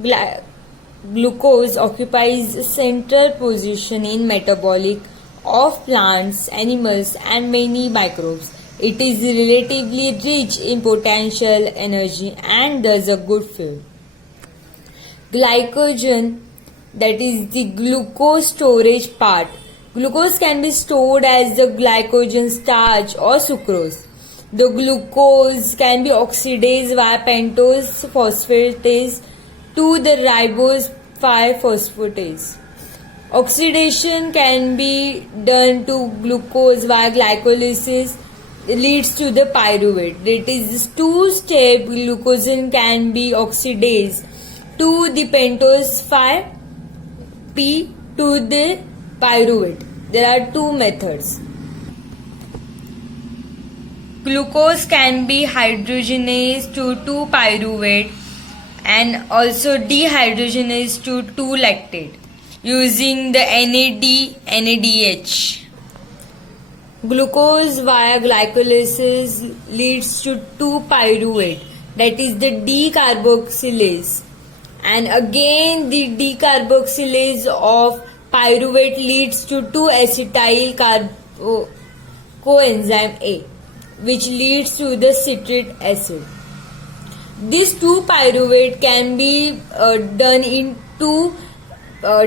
Glucose occupies a central position in metabolic of plants, animals, and many microbes. It is relatively rich in potential energy and thus a good fuel. Glycogen, that is the glucose storage part. Glucose can be stored as the glycogen starch or sucrose. The glucose can be oxidized via pentose phosphatase to the ribose 5-phosphatase. Oxidation can be done to glucose via glycolysis leads to the pyruvate. That is, this two-step glucogen can be oxidized to the pentose 5P to the pyruvate. There are two methods. Glucose can be hydrogenased to 2-pyruvate and also dehydrogenased to 2-lactate using the NADH. Glucose via glycolysis leads to 2-pyruvate, that is the decarboxylase, and again the decarboxylase of pyruvate leads to 2-acetyl coenzyme A, which leads to the citric acid. This 2-pyruvate can be done in two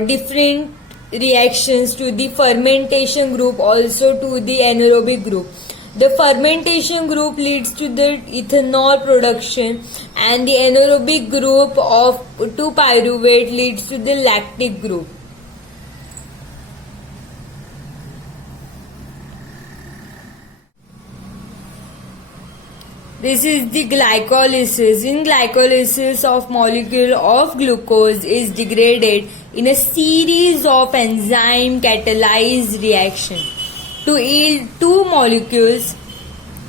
different reactions, to the fermentation group, also to the anaerobic group. The fermentation group leads to the ethanol production, and the anaerobic group of 2-pyruvate leads to the lactic group. This is the glycolysis. In glycolysis of molecule of glucose is degraded in a series of enzyme catalyzed reaction to yield two molecules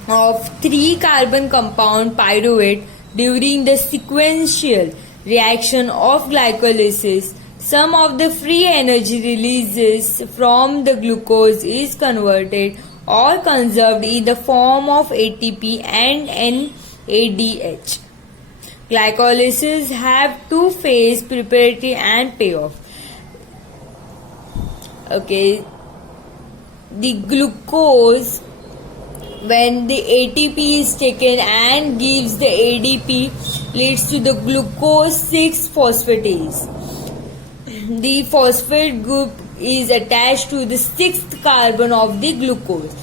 of 3-carbon compound pyruvate. During the sequential reaction of glycolysis, some of the free energy releases from the glucose is converted or conserved in the form of ATP and NADH. Glycolysis have two phases, preparatory and payoff. Okay, the glucose, when the ATP is taken and gives the ADP, leads to the glucose 6-phosphatase. The phosphate group is attached to the 6th carbon of the glucose,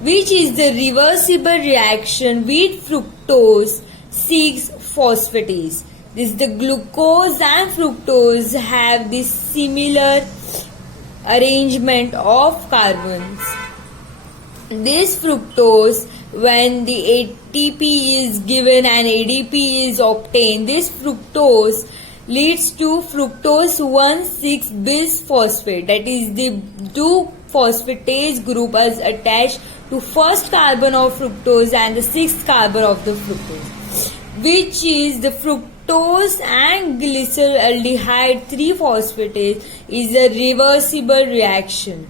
which is the reversible reaction with fructose 6-phosphatase. This the glucose and fructose have this similar arrangement of carbons. This fructose, when the ATP is given and ADP is obtained, this fructose leads to fructose 1,6-bisphosphate, that is the 2-phosphatase group is attached to 1st carbon of fructose and the 6th carbon of the fructose, which is the fructose and glyceraldehyde 3-phosphatase is a reversible reaction.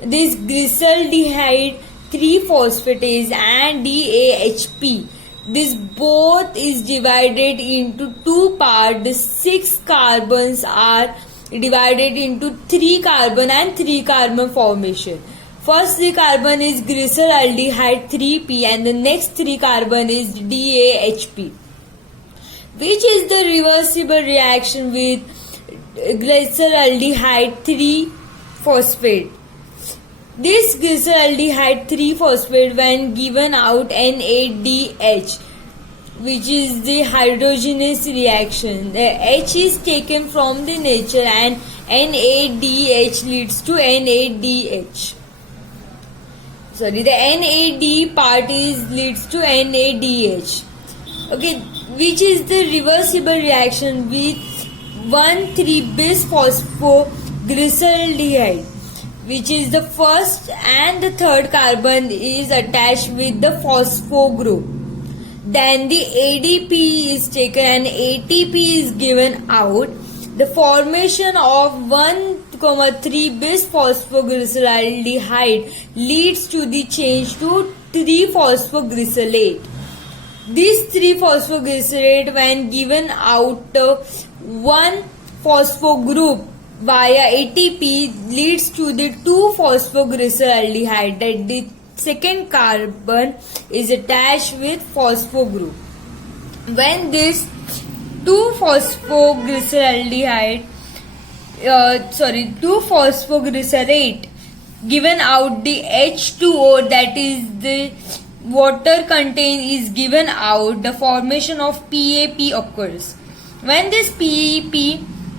This glyceraldehyde 3-phosphatase and DAHP, this both is divided into two parts. The 6 carbons are divided into 3 carbon and 3 carbon formation. First 3 carbon is glyceraldehyde 3P and the next 3 carbon is DAHP, which is the reversible reaction with glyceraldehyde 3-phosphate. This glyceraldehyde 3-phosphate, when given out NADH, which is the hydrogenase reaction, the H is taken from the nature and NADH leads to NADH. The NAD part leads to NADH. Okay, which is the reversible reaction with 1,3-bisphosphoglyceraldehyde, which is the first and the third carbon is attached with the phospho group. Then the ADP is taken and ATP is given out. The formation of 1,3-bisphosphoglyceraldehyde leads to the change to 3-phosphoglycerate. These 3-phosphoglycerate, when given out one phospho group via ATP, leads to the 2-phosphoglyceraldehyde, that the second carbon is attached with phospho group. When this 2-phosphoglycerate given out the H2O, that is the water content, is given out, the formation of PAP occurs. When this PAP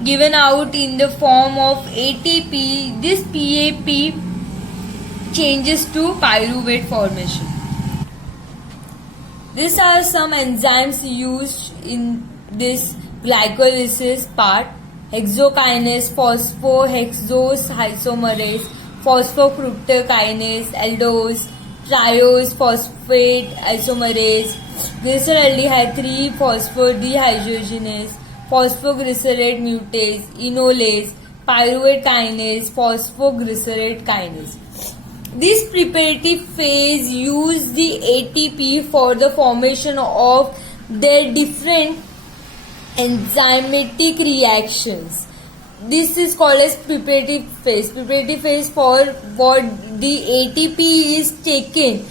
given out in the form of ATP, this PAP changes to pyruvate formation. These are some enzymes used in this glycolysis part: hexokinase, phosphohexose isomerase, phosphofructokinase, aldose, triose phosphate isomerase, glyceraldehyde 3-phosphorDehydrogenase, phosphoglycerate mutase, enolase, pyruvate kinase, phosphoglycerate kinase. This preparative phase use the ATP for the formation of their different enzymatic reactions. This is called as preparative phase. Preparative phase for what the ATP is taken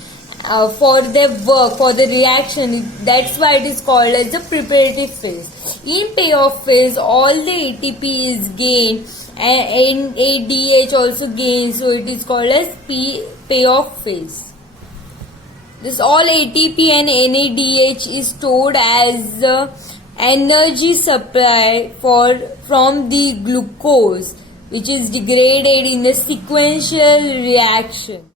for the work, for the reaction. That's why it is called as the preparative phase. In payoff phase, all the ATP is gained and NADH also gains, so it is called as payoff phase. This all ATP and NADH is stored as energy supply from the glucose, which is degraded in the sequential reaction.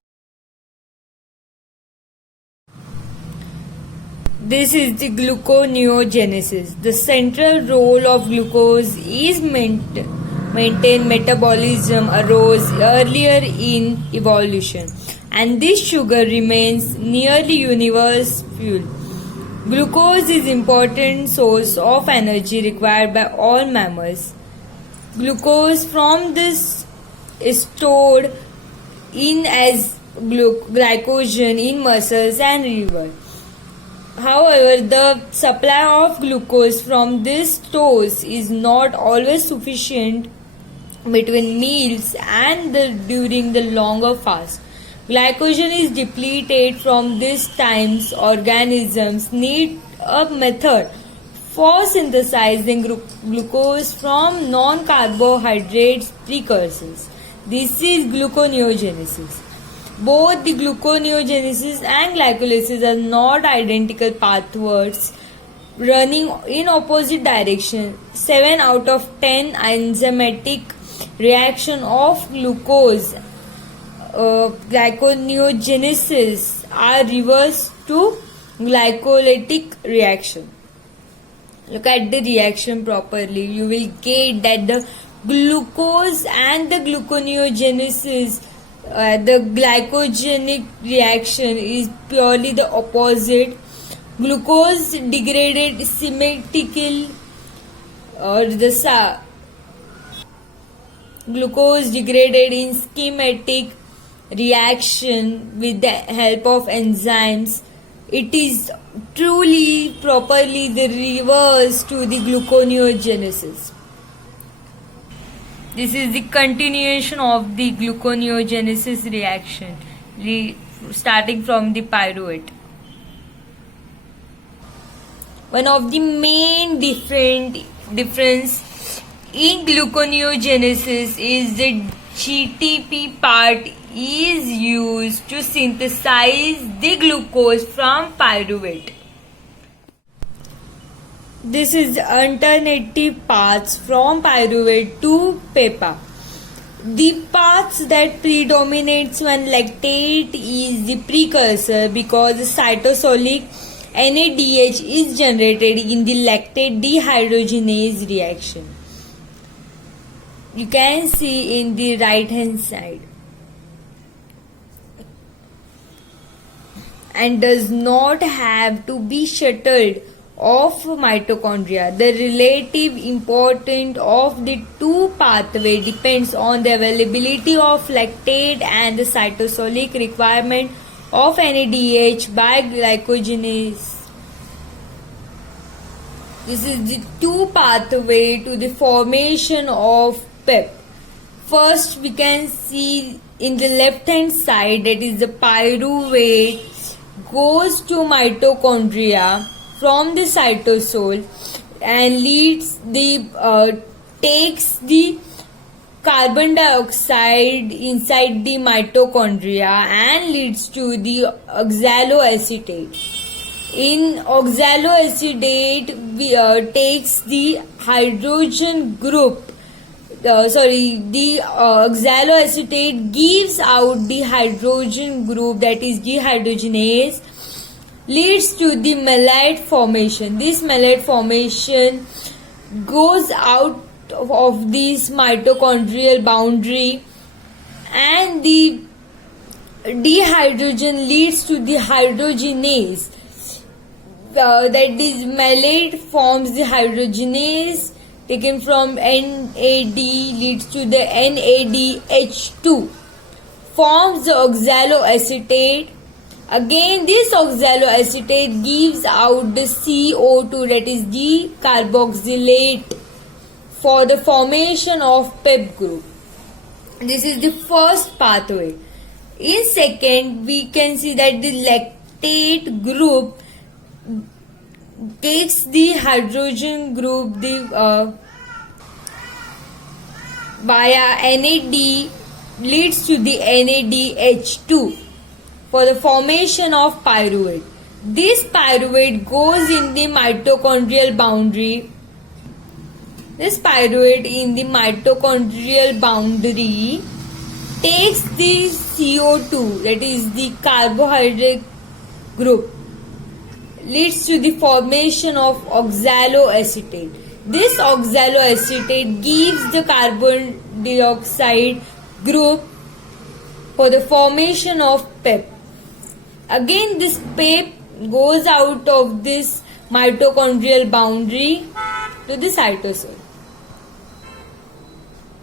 This is the gluconeogenesis. The central role of glucose is maintain metabolism arose earlier in evolution, and this sugar remains nearly universal fuel. Glucose is important source of energy required by all mammals. Glucose from this is stored in as glycogen in muscles and liver. However, the supply of glucose from these stores is not always sufficient between meals and during the longer fast. Glycogen is depleted from these times. Organisms need a method for synthesizing glucose from non-carbohydrate precursors. This is gluconeogenesis. Both the gluconeogenesis and glycolysis are not identical pathways running in opposite direction. 7 out of 10 enzymatic reaction of glucose glyconeogenesis are reversed to glycolytic reaction. Look at the reaction properly. You will get that the glucose and the gluconeogenesis, the glycogenic reaction is purely the opposite. Glucose degraded symmetrical glucose degraded in schematic reaction with the help of enzymes. It is truly properly the reverse to the gluconeogenesis. This is the continuation of the gluconeogenesis reaction, starting from the pyruvate. One of the main difference in gluconeogenesis is the GTP part is used to synthesize the glucose from pyruvate. This is the alternative paths from pyruvate to PEPA. The paths that predominates when lactate is the precursor, because the cytosolic NADH is generated in the lactate dehydrogenase reaction. You can see in the right hand side, and does not have to be shuttled off mitochondria. The relative importance of the two pathways depends on the availability of lactate and the cytosolic requirement of NADH by glycogenase. This is the two pathway to the formation of PEP. First, we can see in the left hand side, that is the pyruvate goes to mitochondria from the cytosol and takes the carbon dioxide inside the mitochondria and leads to the oxaloacetate. In oxaloacetate, takes the hydrogen group. The oxaloacetate gives out the hydrogen group, that is dehydrogenase, leads to the malate formation. This malate formation goes out of this mitochondrial boundary, and the dehydrogen leads to the hydrogenase. That is malate forms the hydrogenase taken from NAD, leads to the NADH2, forms the oxaloacetate. Again, this oxaloacetate gives out the CO2, that is decarboxylate, for the formation of PEP group. This is the first pathway. In second, we can see that the lactate group takes the hydrogen group via NAD, leads to the NADH2 for the formation of pyruvate. This pyruvate goes in the mitochondrial boundary. This pyruvate in the mitochondrial boundary takes the CO2, that is the carbohydrate group, leads to the formation of oxaloacetate. This oxaloacetate gives the carbon dioxide group for the formation of PEP. Again, this PEP goes out of this mitochondrial boundary to the cytosol.